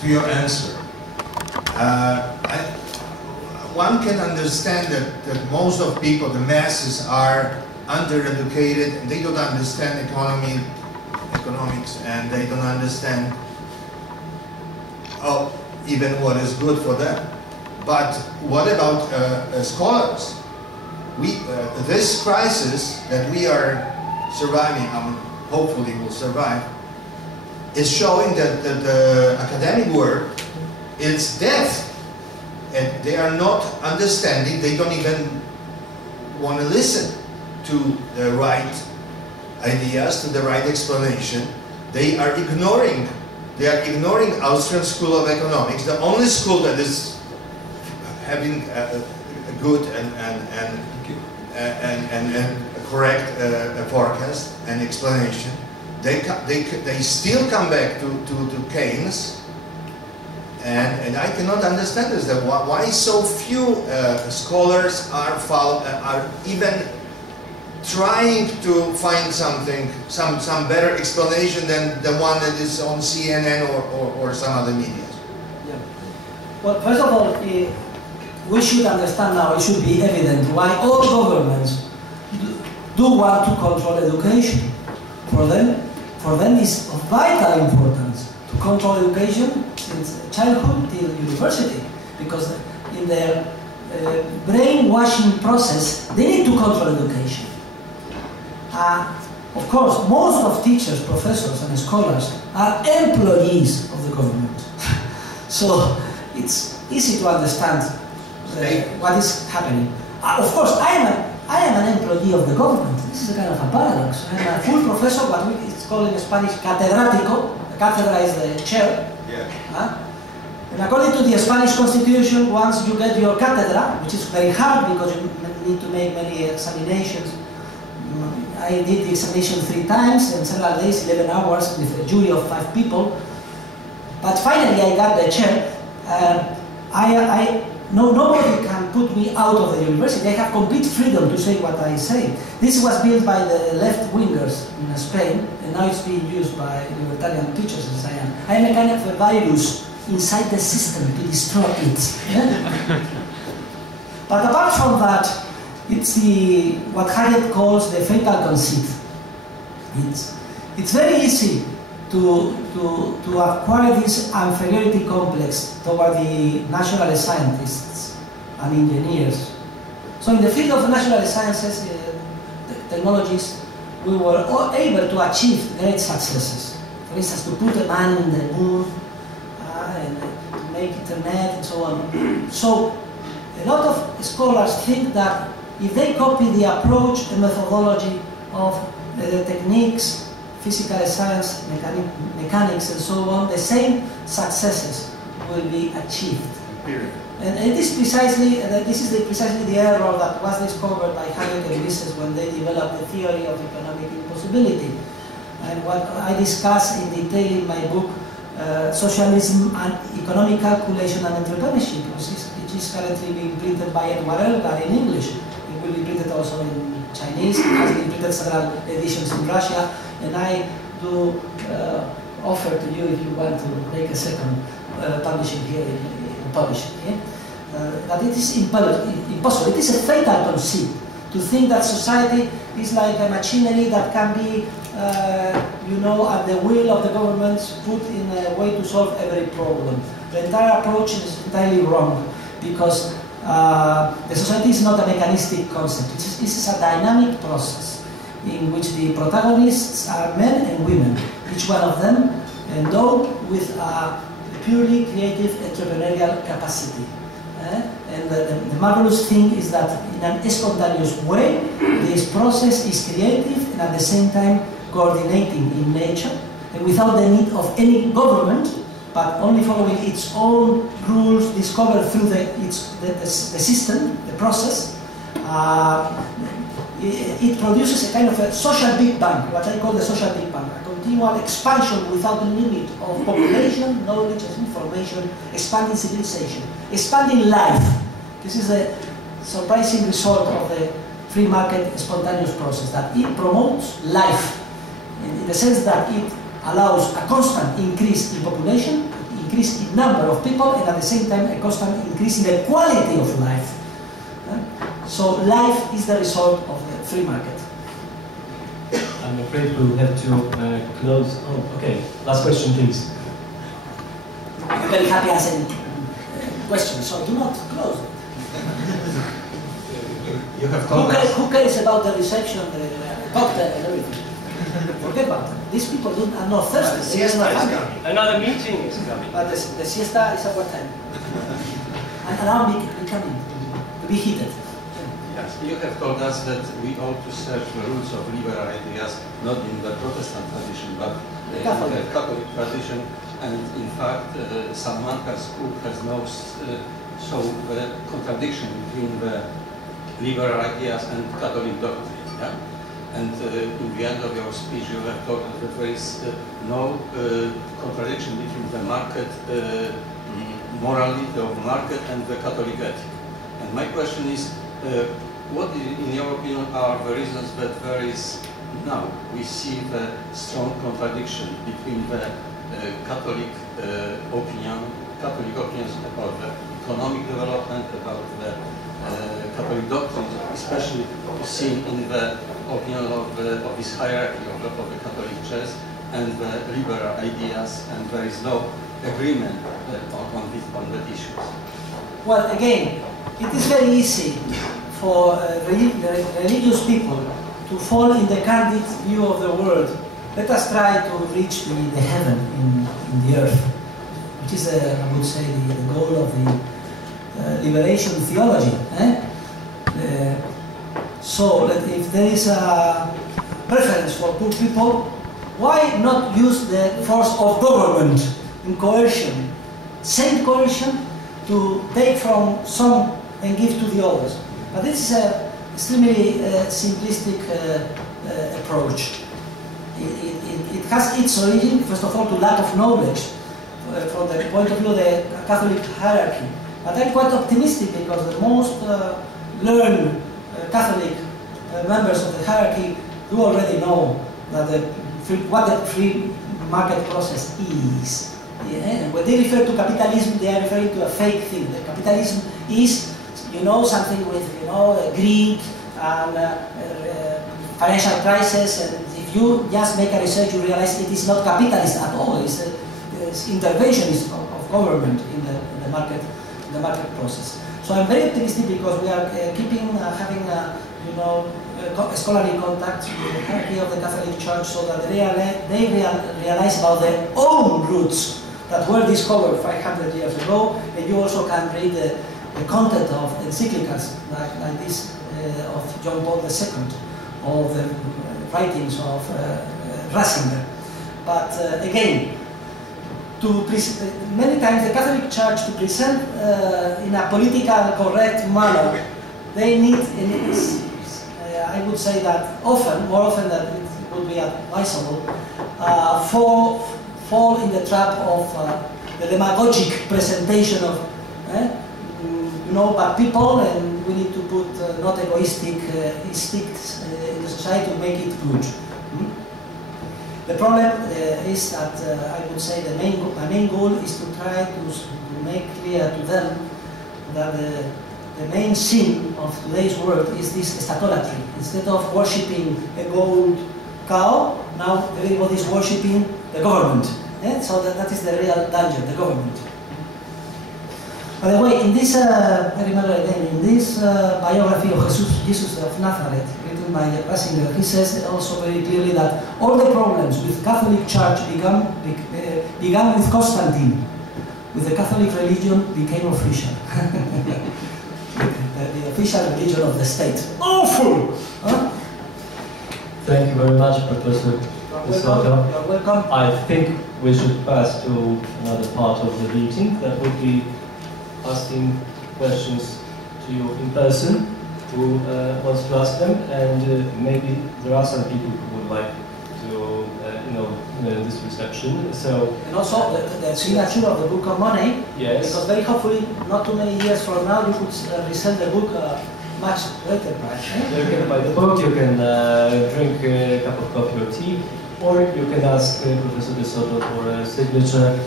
to your answer. One can understand that most of people, the masses, are undereducated and they don't understand economics, and they don't understand even what is good for them. But what about scholars? This crisis that we are surviving, hopefully will survive, is showing that the academic work is dead. And they are not understanding, they don't even want to listen to the right ideas, to the right explanation. They are ignoring Austrian School of Economics, the only school that is having a good and correct forecast and explanation. They still come back to Keynes. And I cannot understand this. That why so few scholars are even trying to find some better explanation than the one that is on CNN or some other media. Yeah. Well, first of all, we should understand now. It should be evident why all governments do want to control education. For them, it's of vital importance to control education since childhood till university, because in their brainwashing process, they need to control education. Of course, most of teachers, professors, and scholars are employees of the government. So it's easy to understand what is happening. Of course, I am an employee of the government. This is a kind of a paradox. I am a full professor, what it's called in Spanish catedrático. Cátedra is the chair. Yeah. And according to the Spanish Constitution, once you get your cátedra, which is very hard because you need to make many examinations. I did the examination 3 times and several days, 11 hours with a jury of 5 people. But finally I got the chair. Nobody can put me out of the university. I have complete freedom to say what I say. This was built by the left-wingers in Spain, and now it's being used by libertarian teachers as I am. I am a kind of a virus inside the system to destroy it. But apart from that, it's what Hayek calls the fatal conceit. It's very easy to acquire this inferiority complex toward the natural scientists and engineers. So in the field of natural sciences, technologies, we were all able to achieve great successes. For instance, to put a man in the moon, and to make internet and so on. So a lot of scholars think that if they copy the approach and methodology of the techniques, physical science, mechanics, and so on, the same successes will be achieved. Period. And this is precisely the error that was discovered by Hayek and Mises when they developed the theory of economic impossibility. And what I discuss in detail in my book, Socialism and Economic Calculation and Entrepreneurship, which is currently being printed by Edward Elgar in English. It will be printed also in Chinese. It has been printed several editions in Russia. And I do offer to you, if you want to make a second publishing here in Polish, that it is impossible. It is a fatal conceit to think that society is like a machinery that can be, at the will of the government, put in a way to solve every problem. The entire approach is entirely wrong, because the society is not a mechanistic concept. This is a dynamic process in which the protagonists are men and women, each one of them endowed with a purely creative entrepreneurial capacity. And the marvelous thing is that in an spontaneous way, this process is creative and at the same time coordinating in nature, and without the need of any government, but only following its own rules discovered through the system, the process. It produces a kind of a social Big Bang, what I call the social Big Bang, a continual expansion without limit of population, knowledge, and information, expanding civilization, expanding life. This is a surprising result of the free market spontaneous process, that it promotes life, in the sense that it allows a constant increase in population, increase in number of people and at the same time a constant increase in the quality of life. So life is the result of the free market. I'm afraid we'll have to close. Oh, okay. Last question, please. I'm very happy answering questions, so do not close it. You have told us. Who cares about the reception, the cocktail and everything? Forget about it. These people are not thirsty. Siesta is coming. Another meeting is coming. But the siesta is at what time? And around becoming, to be heated. Yes, you have told us that we ought to search the roots of liberal ideas not in the Protestant tradition but in the Catholic tradition, and in fact some Marcus Cook has now shown the contradiction between the liberal ideas and Catholic doctrine. Yeah? And in the end of your speech you have told us that there is no contradiction between the market morality of the market and the Catholic ethic. And my question is, what, in your opinion, are the reasons that there is now we see the strong contradiction between the Catholic opinions about the economic development, about the Catholic doctrines, especially seen in the opinion of this hierarchy of the Catholic Church, and the liberal ideas, and there is no agreement on the issues? Well, again, it is very easy for religious people to fall in the candid view of the world. Let us try to reach the heaven in the earth, which is, I would say, the goal of the liberation theology. So that if there is a preference for poor people, why not use the force of government in coercion, same coercion, to take from some and give to the others? But this is an extremely simplistic approach. It has its origin, first of all, to lack of knowledge from the point of view of the Catholic hierarchy. But I'm quite optimistic because the most learned Catholic members of the hierarchy do already know that what the free market process is. Yeah? When they refer to capitalism, they are referring to a fake thing. The capitalism is, something with, greed and financial crisis, and if you just make a research, you realize it is not capitalist at all. It's interventionist of government in the market process. So I'm very optimistic because we are having scholarly contacts with the hierarchy of the Catholic Church, so that they realize about their own roots that were discovered 500 years ago, and you also can read the content of encyclicals like this of John Paul II, or the writings of Ratzinger. But again, many times the Catholic Church, to present in a political correct manner, they need, I would say that more often than it would be advisable, fall in the trap of the demagogic presentation of but people, and we need to put not egoistic instincts in the society to make it good. The problem is that I would say my main goal is to try to make clear to them that the main sin of today's world is this statolatry. Instead of worshipping a gold cow, now everybody is worshipping the government. So that is the real danger, the government. By the way, in this, I remember again, in this biography of Jesus of Nazareth, written by Ratzinger, he says also very clearly that all the problems with Catholic Church began with Constantine. With the Catholic religion became official. the official religion of the state. Awful! Huh? Thank you very much, Professor Soto. You're welcome. I think we should pass to another part of the meeting. That would be asking questions to you in person, who wants to ask them, and maybe there are some people who would like to, this reception. So, and also the signature of the Book of Money. Yes. Because very hopefully, not too many years from now, you could resell the book much greater price. You can buy the book, you can drink a cup of coffee or tea, or you can ask Professor De Soto for a signature.